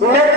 നിന്നെ